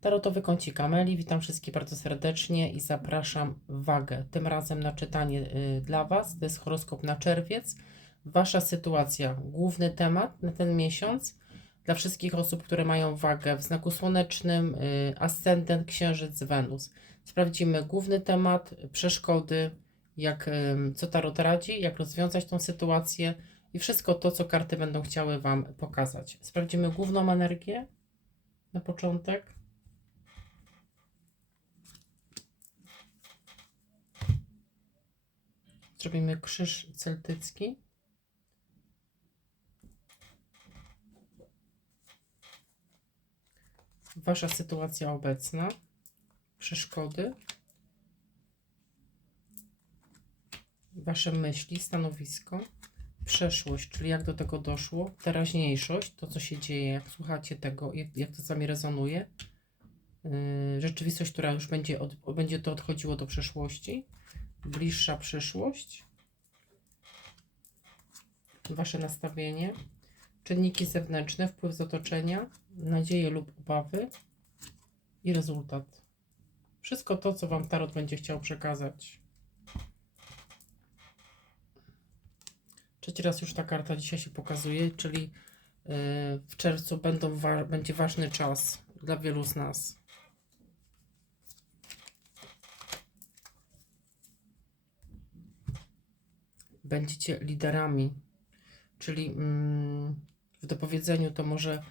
Tarotowy kącik Ameli. Witam wszystkich bardzo serdecznie i zapraszam wagę. Tym razem na czytanie y, dla Was. To jest horoskop na czerwiec. Wasza sytuacja, główny temat na ten miesiąc. Dla wszystkich osób, które mają wagę w znaku słonecznym, y, ascendent, księżyc, Wenus. Sprawdzimy główny temat, przeszkody, jak, co Tarot radzi, jak rozwiązać tą sytuację i wszystko to, co karty będą chciały Wam pokazać. Sprawdzimy główną energię na początek. Zrobimy krzyż celtycki. Wasza sytuacja obecna, przeszkody, Wasze myśli, stanowisko, przeszłość, czyli jak do tego doszło, teraźniejszość, to co się dzieje, jak słuchacie tego, jak, jak to z Wami rezonuje, yy, rzeczywistość, która już będzie, od, będzie to odchodziło do przeszłości, bliższa przyszłość, Wasze nastawienie, czynniki zewnętrzne, wpływ z otoczenia, nadzieje lub obawy i rezultat. Wszystko to, co Wam Tarot będzie chciał przekazać. Trzeci raz już ta karta dzisiaj się pokazuje, czyli yy, w czerwcu będą będzie ważny czas dla wielu z nas. Będziecie liderami, czyli mm, w dopowiedzeniu to może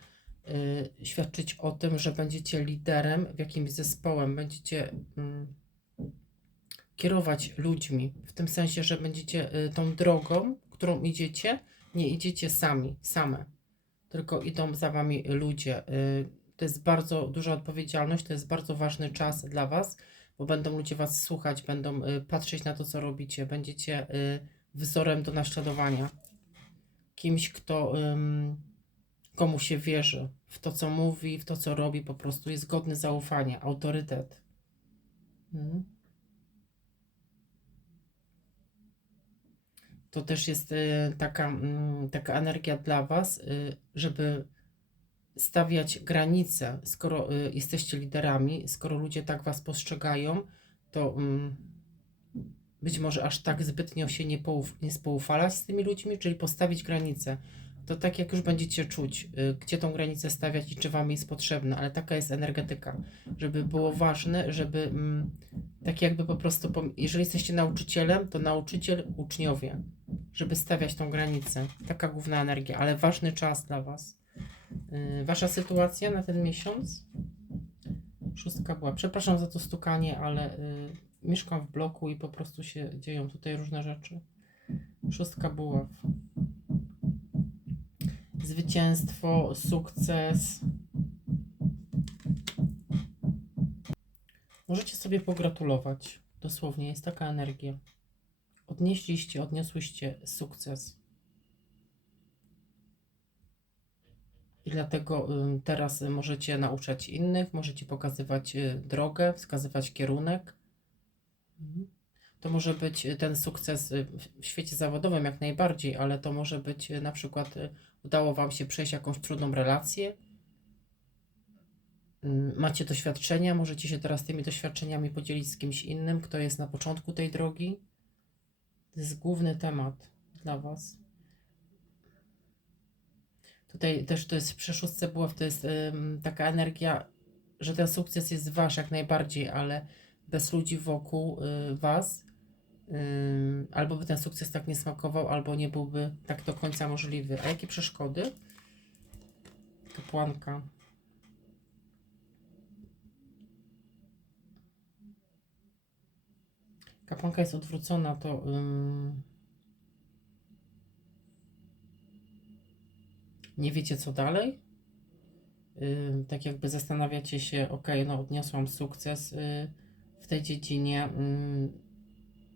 y, świadczyć o tym, że będziecie liderem w jakimś zespołem, będziecie mm, kierować ludźmi, w tym sensie, że będziecie y, tą drogą, którą idziecie, nie idziecie sami, same, tylko idą za wami ludzie. Y, to jest bardzo duża odpowiedzialność, to jest bardzo ważny czas dla was, bo będą ludzie was słuchać, będą patrzeć na to, co robicie, będziecie wzorem do naśladowania. Kimś, kto ym, komu się wierzy, w to, co mówi, w to, co robi, po prostu jest godny zaufania, autorytet. Mhm. To też jest y, taka, mm, taka energia dla Was, y, żeby stawiać granice, skoro y, jesteście liderami, skoro ludzie tak Was postrzegają, to mm, być może aż tak zbytnio się nie, pouf, nie spoufalać z tymi ludźmi, czyli postawić granice. To tak jak już będziecie czuć, y, gdzie tą granicę stawiać i czy Wam jest potrzebna, ale taka jest energetyka, żeby było ważne, żeby mm, tak jakby po prostu, jeżeli jesteście nauczycielem, to nauczyciel, uczniowie, żeby stawiać tą granicę. Taka główna energia, ale ważny czas dla Was. Y, Wasza sytuacja na ten miesiąc? Szóstka była. Przepraszam za to stukanie, ale y, mieszkam w bloku i po prostu się dzieją tutaj różne rzeczy. Szóstka buław. Zwycięstwo, sukces. Możecie sobie pogratulować. Dosłownie jest taka energia. Odnieśliście, odniosłyście sukces. I dlatego ym, teraz y, możecie nauczać innych, możecie pokazywać y, drogę, wskazywać kierunek. Mhm. To może być y, ten sukces y, w- świecie zawodowym jak najbardziej, ale to może być y, na przykład y, udało Wam się przejść jakąś trudną relację. Ym, Macie doświadczenia, możecie się teraz tymi doświadczeniami podzielić z kimś innym, kto jest na początku tej drogi. To jest główny temat dla Was. Tutaj też to jest w przeszustce było, to jest taka energia, że ten sukces jest wasz jak najbardziej, ale bez ludzi wokół y, was, ym, albo by ten sukces tak nie smakował, albo nie byłby tak do końca możliwy. A jakie przeszkody? Kapłanka. Kapłanka jest odwrócona, to nie wiecie co dalej. Ym, tak jakby zastanawiacie się, ok, no odniosłam sukces y, w tej dziedzinie, ym,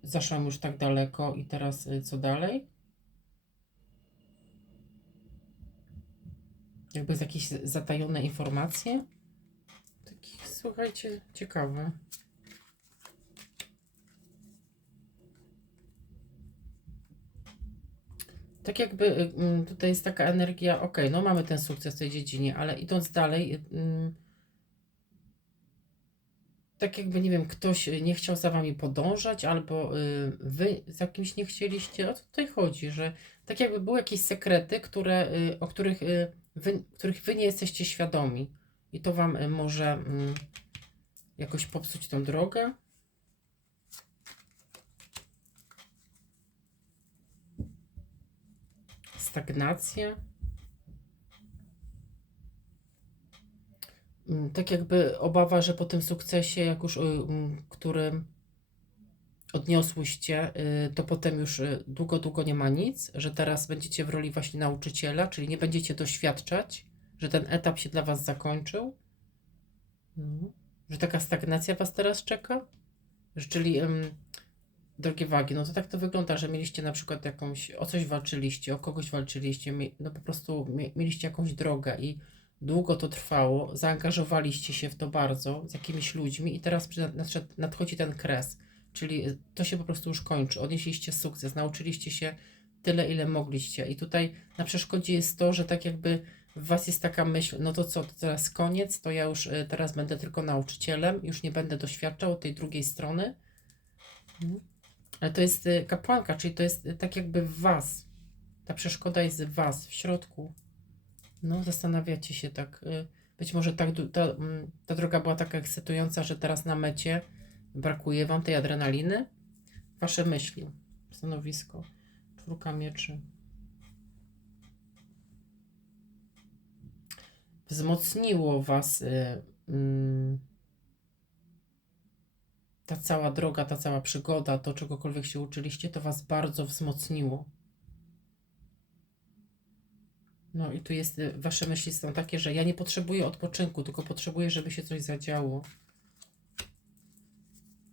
zaszłam już tak daleko i teraz y, co dalej? Jakby z jakieś zatajone informacje? Takich, słuchajcie, ciekawe. Tak jakby y, mm, tutaj jest taka energia, ok, no mamy ten sukces w tej dziedzinie, ale idąc dalej, y, mm, tak jakby, nie wiem, ktoś y, nie chciał za wami podążać, albo y, wy za kimś nie chcieliście. O co tutaj chodzi? Że tak jakby były jakieś sekrety, które, y, o których, wy, których wy nie jesteście świadomi. I to wam może mm, jakoś popsuć tą drogę. Stagnację. Tak jakby obawa, że po tym sukcesie, jak już, y, mm, który odniosłyście, y, to potem już y, długo, długo nie ma nic, że teraz będziecie w roli właśnie nauczyciela, czyli nie będziecie doświadczać, że ten etap się dla Was zakończył. No. Że taka stagnacja Was teraz czeka. Czyli, drogie wagi, no to tak to wygląda, że mieliście na przykład jakąś, o coś walczyliście, o kogoś walczyliście, no po prostu mie- mieliście jakąś drogę i długo to trwało, zaangażowaliście się w to bardzo z jakimiś ludźmi i teraz nadchodzi ten kres, czyli y, to się po prostu już kończy, odnieśliście sukces, nauczyliście się tyle, ile mogliście i tutaj na przeszkodzie jest to, że tak jakby w was jest taka myśl, no to co, to teraz koniec, to ja już y, teraz będę tylko nauczycielem, już nie będę doświadczał tej drugiej strony. Mhm. Ale to jest y, kapłanka, czyli to jest tak jakby w was. Ta przeszkoda jest w was, w środku. No, zastanawiacie się tak. y, Być może tak, ta, mm, ta droga była taka ekscytująca, że teraz na mecie brakuje wam tej adrenaliny. Wasze myśli, stanowisko, czwórka mieczy. Wzmocniło was y, mm, ta cała droga, ta cała przygoda, to czegokolwiek się uczyliście, to was bardzo wzmocniło. No i tu jest, y, wasze myśli są takie, że ja nie potrzebuję odpoczynku, tylko potrzebuję, żeby się coś zadziało.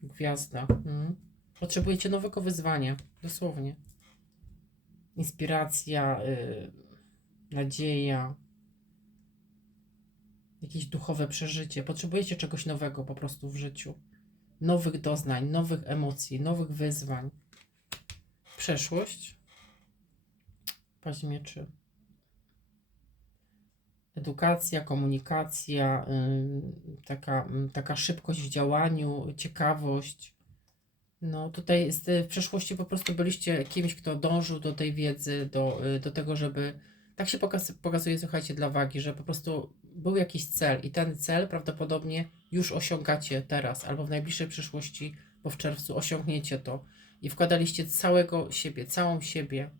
Gwiazda. Mhm. Potrzebujecie nowego wyzwania, dosłownie. Inspiracja, y, nadzieja, jakieś duchowe przeżycie. Potrzebujecie czegoś nowego po prostu w życiu. Nowych doznań, nowych emocji, nowych wyzwań. Przeszłość. Paź mieczy edukacja, komunikacja, taka, taka szybkość w działaniu, ciekawość. No tutaj y, w przeszłości po prostu byliście kimś, kto dążył do tej wiedzy, do, y, do tego, żeby. Tak się pokaz, pokazuje, słuchajcie, dla wagi, że po prostu był jakiś cel i ten cel prawdopodobnie już osiągacie teraz albo w najbliższej przyszłości, bo w czerwcu osiągniecie to. I wkładaliście całego siebie, całą siebie,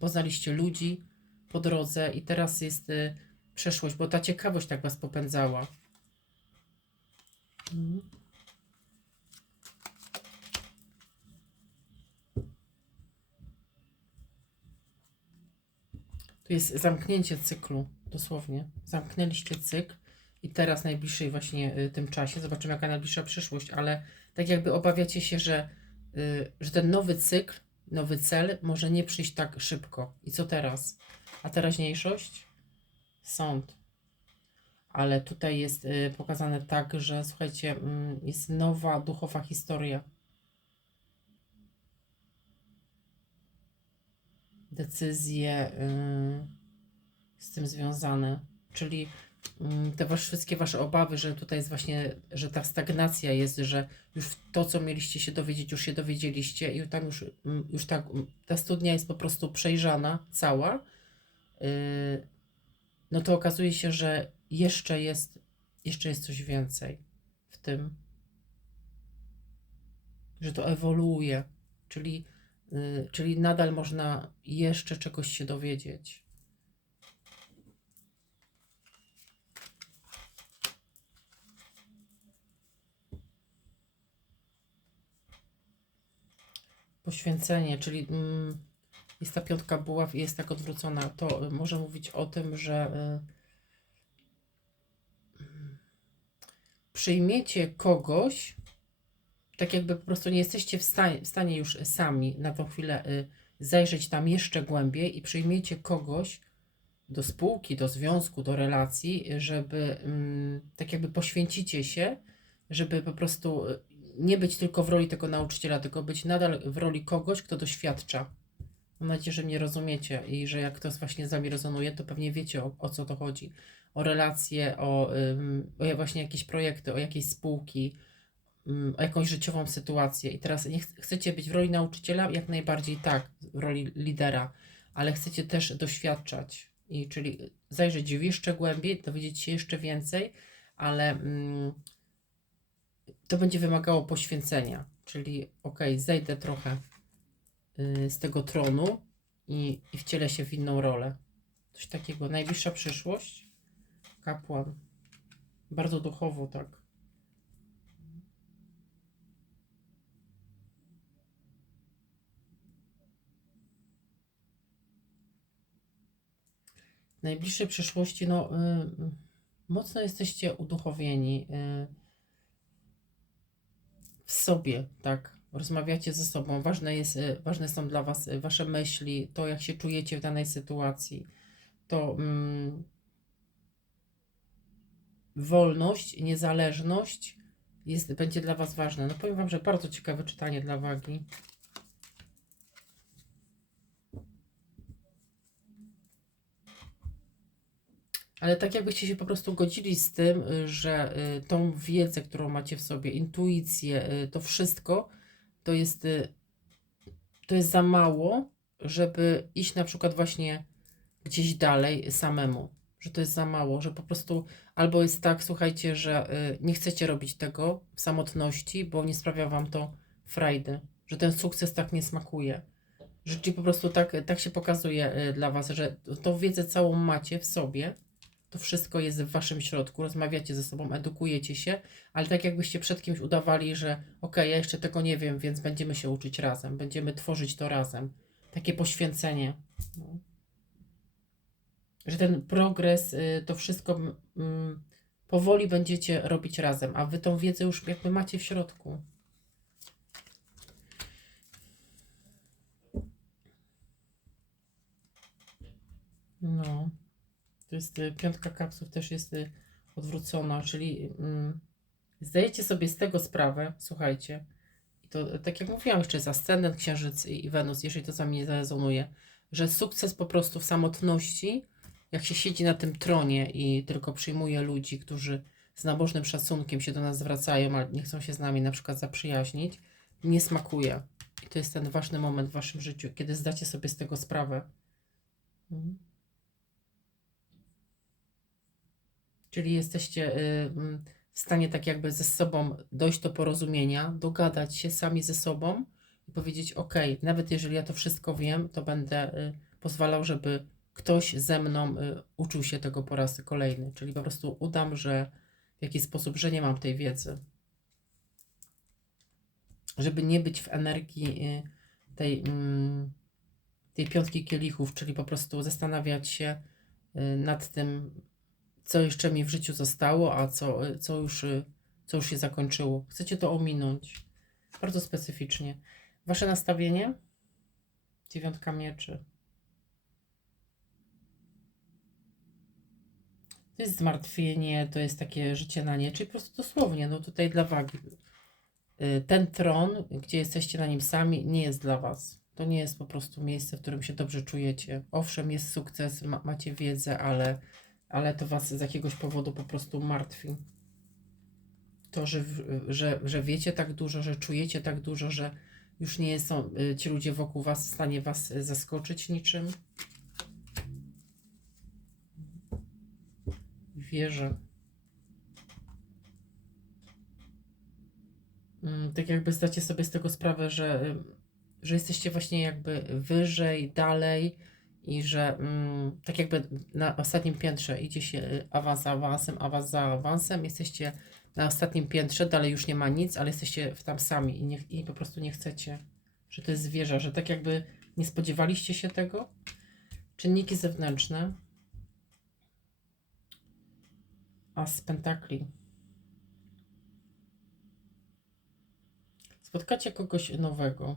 poznaliście ludzi po drodze i teraz jest. Przeszłość, bo ta ciekawość tak was popędzała. Tu jest zamknięcie cyklu, dosłownie. Zamknęliście cykl i teraz w najbliższej właśnie y, tym czasie, zobaczymy jaka najbliższa przyszłość, ale tak jakby obawiacie się, że, y, że ten nowy cykl, nowy cel może nie przyjść tak szybko. I co teraz? A teraźniejszość? Sąd. Ale tutaj jest y, pokazane tak, że słuchajcie, mm, jest nowa duchowa historia. Decyzje y, z tym związane. Czyli mm, te wasze, wszystkie wasze obawy, że tutaj jest właśnie, że ta stagnacja jest, że już to, co mieliście się dowiedzieć, już się dowiedzieliście i tam już, mm, już tak, ta studnia jest po prostu przejrzana cała. Y, no to okazuje się, że jeszcze jest, jeszcze jest coś więcej w tym, że to ewoluuje, czyli, y, czyli nadal można jeszcze czegoś się dowiedzieć. Poświęcenie, czyli mm, jest ta piątka buław i jest tak odwrócona, to może mówić o tym, że y, przyjmiecie kogoś, tak jakby po prostu nie jesteście w stanie, w stanie już sami na tą chwilę y, zajrzeć tam jeszcze głębiej i przyjmiecie kogoś do spółki, do związku, do relacji, żeby mm, tak jakby poświęcicie się, żeby po prostu y, nie być tylko w roli tego nauczyciela, tylko być nadal w roli kogoś, kto doświadcza. Mam nadzieję, że mnie rozumiecie i że jak to właśnie z wami rezonuje, to pewnie wiecie o, o co to chodzi. O relacje, o, o właśnie jakieś projekty, o jakieś spółki, o jakąś życiową sytuację. I teraz nie ch chcecie być w roli nauczyciela, jak najbardziej tak, w roli lidera, ale chcecie też doświadczać, i czyli zajrzeć w jeszcze głębiej, dowiedzieć się jeszcze więcej, ale mm, to będzie wymagało poświęcenia, czyli ok, zejdę trochę z tego tronu i, i wcielę się w inną rolę. Coś takiego. Najbliższa przyszłość. Kapłan. Bardzo duchowo, tak. Najbliższej przyszłości, no, y, y, mocno jesteście uduchowieni y, w sobie, tak. Rozmawiacie ze sobą. Ważne, jest, y, ważne są dla Was y, Wasze myśli, to jak się czujecie w danej sytuacji. To mm, wolność, niezależność jest, będzie dla Was ważna. No powiem Wam, że bardzo ciekawe czytanie dla wagi. Ale tak jakbyście się po prostu godzili z tym, y, że tą wiedzę, którą macie w sobie, intuicję, to wszystko, to jest, y, to jest za mało, żeby iść na przykład właśnie gdzieś dalej samemu. Że to jest za mało, że po prostu albo jest tak, słuchajcie, że y, nie chcecie robić tego w samotności, bo nie sprawia wam to frajdy, że ten sukces tak nie smakuje. Że po prostu tak, tak się pokazuje y, dla was, że tą wiedzę całą macie w sobie, to wszystko jest w waszym środku, rozmawiacie ze sobą, edukujecie się, ale tak jakbyście przed kimś udawali, że okej, ja jeszcze tego nie wiem, więc będziemy się uczyć razem, będziemy tworzyć to razem. Takie poświęcenie. No. Że ten progres, y, to wszystko mm, powoli będziecie robić razem, a wy tą wiedzę już jakby macie w środku. No. To jest y, piątka kapsuł, też jest y, odwrócona, czyli mm, zdajecie sobie z tego sprawę, słuchajcie, i to tak jak mówiłam, jeszcze jest ascendent, księżyc i i Wenus, jeżeli to za mnie zarezonuje, że sukces po prostu w samotności, jak się siedzi na tym tronie i tylko przyjmuje ludzi, którzy z nabożnym szacunkiem się do nas zwracają, ale nie chcą się z nami na przykład zaprzyjaźnić, nie smakuje. I to jest ten ważny moment w waszym życiu, kiedy zdacie sobie z tego sprawę. Mhm. Czyli jesteście y, mm, w stanie tak jakby ze sobą dojść do porozumienia, dogadać się sami ze sobą i powiedzieć: OK, nawet jeżeli ja to wszystko wiem, to będę y, pozwalał, żeby ktoś ze mną y, uczył się tego po raz kolejny. Czyli po prostu udam, że w jakiś sposób, że nie mam tej wiedzy. Żeby nie być w energii tej, mm, tej piątki kielichów, czyli po prostu zastanawiać się nad tym, co jeszcze mi w życiu zostało, a co, co, już, y, co już się zakończyło. Chcecie to ominąć. Bardzo specyficznie. Wasze nastawienie? Dziewiątka mieczy. To jest zmartwienie, to jest takie życie na nie, czyli po prostu dosłownie, no tutaj dla wagi. Y, Ten tron, gdzie jesteście na nim sami, nie jest dla was. To nie jest po prostu miejsce, w którym się dobrze czujecie. Owszem, jest sukces, ma, macie wiedzę, ale, ale to was z jakiegoś powodu po prostu martwi. To, że, że, że wiecie tak dużo, że czujecie tak dużo, że już nie są y, ci ludzie wokół was w stanie was y, zaskoczyć niczym. Wierzę. Mm, Tak jakby zdacie sobie z tego sprawę, że, y, że jesteście właśnie jakby wyżej, dalej i że mm, tak jakby na ostatnim piętrze idzie się y, awans za awansem, awans za awansem, jesteście na ostatnim piętrze, dalej już nie ma nic, ale jesteście tam sami i, nie, i po prostu nie chcecie, że to jest zwierzę, że tak jakby nie spodziewaliście się tego. Czynniki zewnętrzne. As pentakli. Spotkacie kogoś nowego.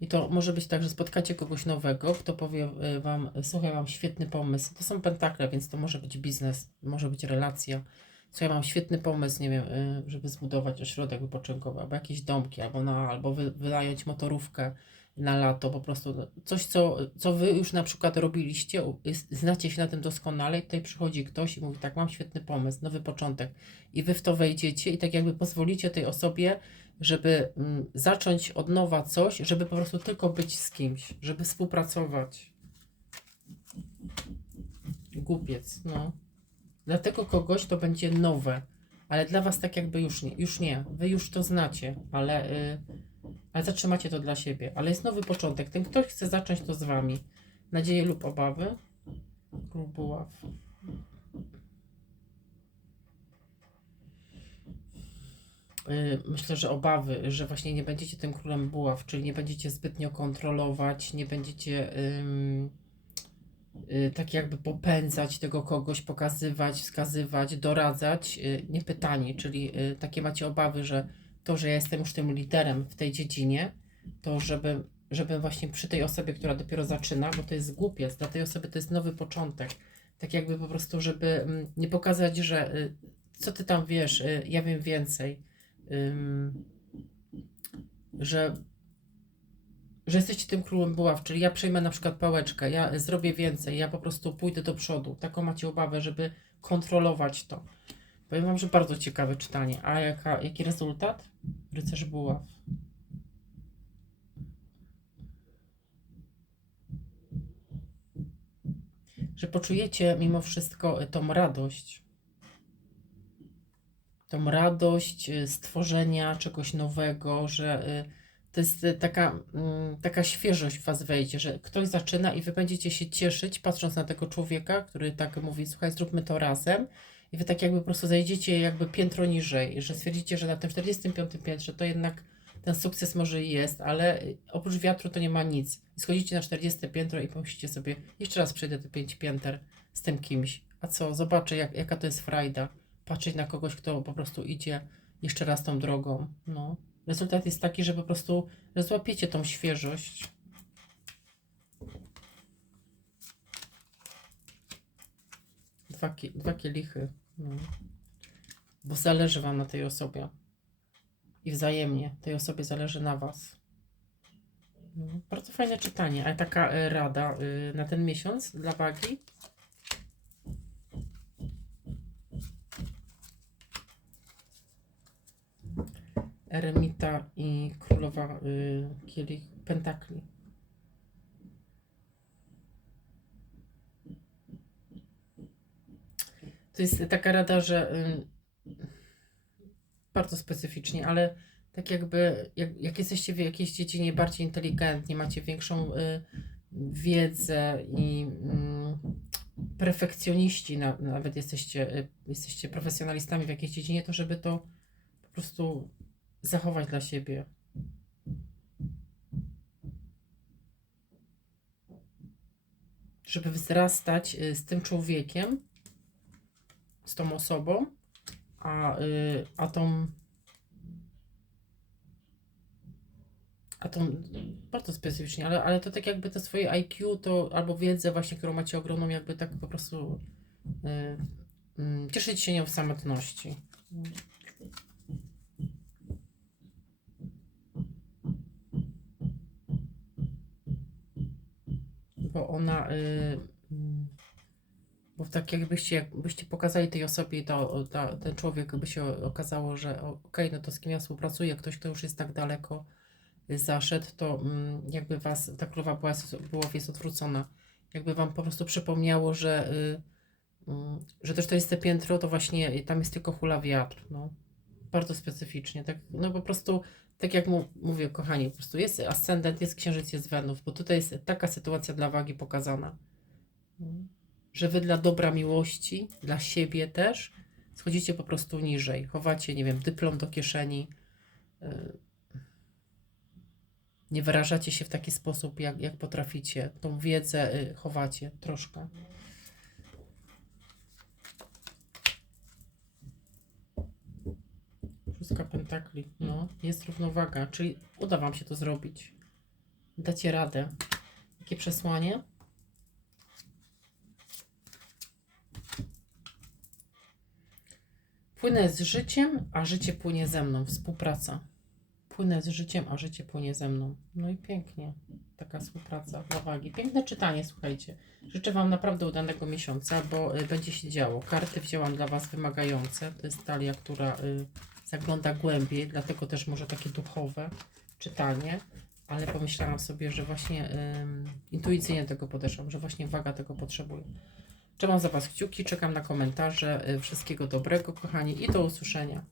I to może być tak, że spotkacie kogoś nowego, kto powie y, wam, słuchaj, mam świetny pomysł. To są pentakle, więc to może być biznes, może być relacja. Słuchaj, mam świetny pomysł, nie wiem, y, żeby zbudować ośrodek wypoczynkowy, albo jakieś domki, albo, na, albo wy, wynająć motorówkę, na lato, po prostu no, coś, co, co wy już na przykład robiliście, znacie się na tym doskonale i tutaj przychodzi ktoś i mówi tak, mam świetny pomysł, nowy początek i wy w to wejdziecie i tak jakby pozwolicie tej osobie, żeby mm, zacząć od nowa coś, żeby po prostu tylko być z kimś, żeby współpracować. Głupiec, no. Dla tego kogoś to będzie nowe, ale dla was tak jakby już nie, już nie. Wy już to znacie, ale, y, ale zatrzymacie to dla siebie. Ale jest nowy początek. Ten ktoś chce zacząć to z wami. Nadzieje lub obawy. Król buław. Myślę, że obawy, że właśnie nie będziecie tym królem buław, czyli nie będziecie zbytnio kontrolować, nie będziecie y, tak jakby popędzać tego kogoś, pokazywać, wskazywać, doradzać, y, nie pytani, czyli y, takie macie obawy, że to, że ja jestem już tym liderem w tej dziedzinie, to żeby, żeby właśnie przy tej osobie, która dopiero zaczyna, bo to jest głupiec, dla tej osoby to jest nowy początek, tak jakby po prostu, żeby mm, nie pokazać, że y, co ty tam wiesz, y, ja wiem więcej, że że jesteście tym królem buław, czyli ja przejmę na przykład pałeczkę, ja zrobię więcej, ja po prostu pójdę do przodu. Taką macie obawę, żeby kontrolować to. Powiem wam, że bardzo ciekawe czytanie. A jaka, jaki rezultat? Rycerz buław. Że poczujecie mimo wszystko tą radość. Tą radość y, stworzenia czegoś nowego, że y, to jest y, taka, mm, taka świeżość w was wejdzie, że ktoś zaczyna i wy będziecie się cieszyć, patrząc na tego człowieka, który tak mówi, słuchaj, zróbmy to razem. I wy tak jakby po prostu zejdziecie jakby piętro niżej, że stwierdzicie, że na tym 45 piętrze to jednak ten sukces może jest, ale oprócz wiatru to nie ma nic. I schodzicie na 40 piętro i pomyślicie sobie, jeszcze raz przejdę te 5 pięter z tym kimś. A co, zobaczę jak, jaka to jest frajda. Patrzeć na kogoś, kto po prostu idzie jeszcze raz tą drogą. No. Rezultat jest taki, że po prostu złapiecie tą świeżość. Dwa, ki- dwa kielichy. No. Bo zależy Wam na tej osobie. I wzajemnie tej osobie zależy na Was. No, bardzo fajne czytanie. Ale taka e, rada y, na ten miesiąc dla wagi. Eremita i królowa y, kielich pentakli. To jest taka rada, że y, bardzo specyficznie, ale tak jakby jak, jak jesteście w jakiejś dziedzinie bardziej inteligentni, macie większą y, wiedzę i y, perfekcjoniści, na, nawet jesteście, y, jesteście profesjonalistami w jakiejś dziedzinie, to żeby to po prostu zachować dla siebie. Żeby wzrastać y, z tym człowiekiem, z tą osobą, a, y, a tą. A tą bardzo specyficznie, ale, ale to tak jakby to swoje IQ, to albo wiedzę właśnie, którą macie ogromną, jakby tak po prostu y, y, cieszyć się nią w samotności. Bo ona, y, mm, bo tak jakbyście, jakbyście pokazali tej osobie, to ta, ten człowiek by się okazało, że okej, no to z kim ja współpracuję, ktoś, kto już jest tak daleko y, zaszedł, to mm, jakby was, ta królowa była, buław jest odwrócona. Jakby wam po prostu przypomniało, że, y, mm, że to 40 piętro to właśnie tam jest tylko hula wiatr, no. Bardzo specyficznie, tak, no po prostu tak jak mu, mówię, kochani, po prostu jest ascendent, jest księżyc, jest Wenus, bo tutaj jest taka sytuacja dla wagi pokazana, że wy dla dobra miłości, dla siebie też, schodzicie po prostu niżej, chowacie, nie wiem, dyplom do kieszeni, y, nie wyrażacie się w taki sposób, jak, jak potraficie, tą wiedzę y, chowacie troszkę. Szóstka pentakli. No, jest równowaga, czyli uda Wam się to zrobić. Dacie radę. Jakie przesłanie? Płynę z życiem, a życie płynie ze mną. Współpraca. płynę z życiem, a życie płynie ze mną. No i pięknie. Taka współpraca dla wagi. Piękne czytanie, słuchajcie. Życzę Wam naprawdę udanego miesiąca, bo y, będzie się działo. Karty wzięłam dla Was wymagające. To jest talia, która y, zagląda głębiej, dlatego też może takie duchowe czytanie. Ale pomyślałam sobie, że właśnie intuicyjnie tego podeszłam, że właśnie waga tego potrzebuje. Trzymam za Was kciuki, czekam na komentarze. Y, Wszystkiego dobrego, kochani, i do usłyszenia.